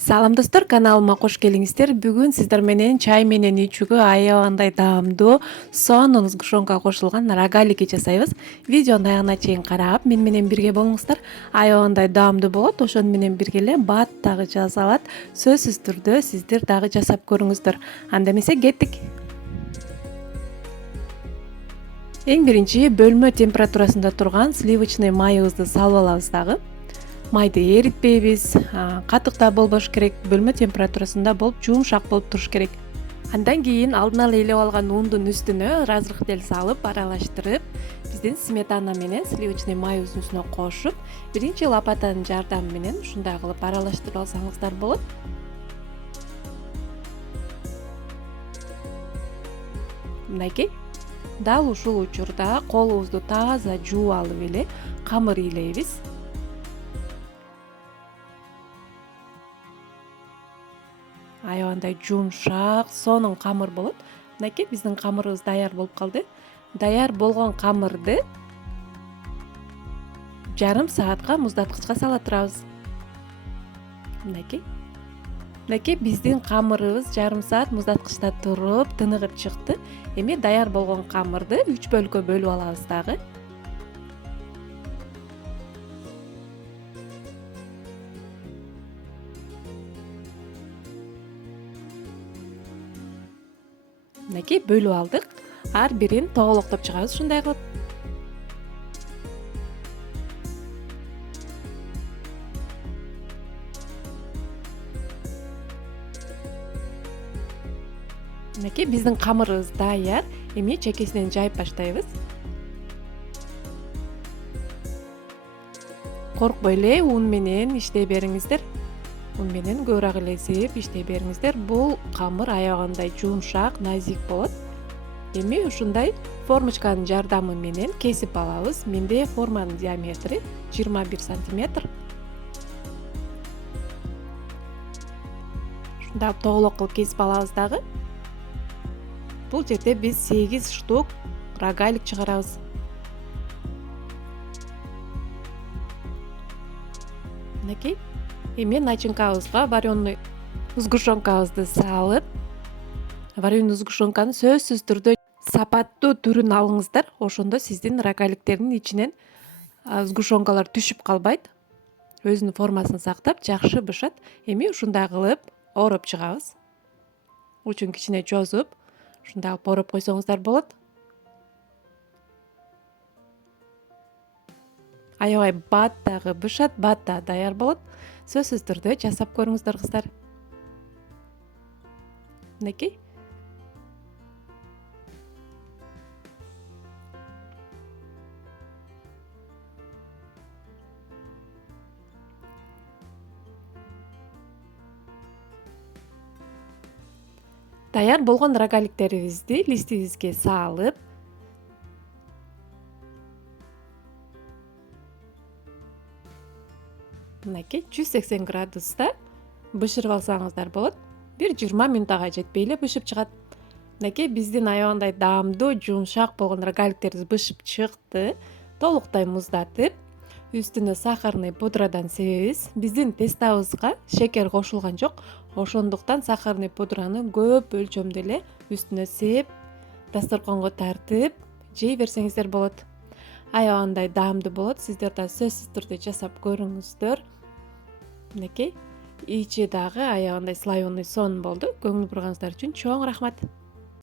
Салам достор, каналыма кош келиңиздер. Бүгүн сиздер менен чай менен ичүүгө аябандай даамдуу сонун сгушонка кошулган рогалики жасайбыз. Видеонун аягына чейин карап, мен менен бирге болуңуздар. Аябандай даамдуу болот. Ошону менен бирге эле бат дагы жасалат. Сөзсүз түрдө сиздер дагы жасап көрүңүздөр. Анда эмесе кеттик. Эң биринчи бөлмө температурасында турган сливочный майыбызды салып алабыз дагы. Майды эритпейбиз, катык да болбош керек, бөлмө температурасында болуп, жумшак болуп туруш керек. Андан кийин алдын ала илеп алган ундун үстүнө разрыхтель салып, аралаштырып, биздин сметана менен сливочный майыбыздын үстүнө кошуп, биринчи лопатанын жардамы менен ушундай кылып аралаштырып алсаңыздар болот. Мынакей. Дал ушул учурда колубузду таза жууп алып эле камыр илейбиз. Аябандай жумшак, сонун камыр болот. Мынакей биздин камырыбыз даяр болуп калды. Даяр болгон камырды жарым саатка муздаткычка сала турабыз. Мынакей. Мынакей биздин камырыбыз жарым саат муздаткычта туруп, тыныгып чыкты. Эми даяр болгон камырды 3 бөлккө бөлүп алабыз дагы. Мынакей бөлүп алдык. Ар бирин тоголоктоп чыгабыз ушундай кылып. Мынакей биздин камырыбыз даяр. Эми чекесинен жайып баштайбыз. Коркпой эле ун менен иштей бериңиздер. Ун менен көбүрөөк эле сээп иштей бериңиздер. Бул камыр аябагандай жумшак, назик болот. Эми ушундай формочканын жардамы менен кесип алабыз. Менде форманын диаметри 21 сантиметр. Ушундай тоголок кылып кесип алабыз дагы. Бул жерде биз 8 штук рогалик чыгарабыз. Мынакей. Эми начинкабызга вареный сгушонкабызды салып, вареный сгушонканын сөзсүз түрдө сапаттуу түрүн алыңыздар. Ошондо сиздин рогаликтердин ичинен сгушонкалар түшүп калбайт. Өзүнүн формасын сактап, жакшы бышат. Эми ушундай кылып ороп чыгабыз. Учун кичине чозуп, ушундай кылып ороп койсоңуздар болот. Аябай бат дагы бышат, бат да даяр болот. Сөзсүз түрдө жасап көрүңүздөр кыздар. Мынакей. Даяр болгон рогаликтерибизди листибизге салып, мынакей 180 градуста бышырып алсаңыздар болот. Бир 20 мүнөткө жетпей эле бышып чыгат. Мынакей биздин аябандай даамдуу, жумшак болгон рогаликтерибиз бышып чыкты. Толуктай муздатып, үстүнө сахарный пудрадан себебиз. Биздин тестабызга шекер кошулган жок. Ошондуктан сахарный пудраны көп өлчөмдө эле үстүнө сеп, дасторконго тартып, жей берсеңиздер болот. Аябандай даамдуу болот. Сиздер да сөзсүз түрдө жасап көрүңүздөр. Мынакей. Ичи дагы аябандай слоёный сонун болду. Көңүл бурганыңыздар үчүн чоң рахмат.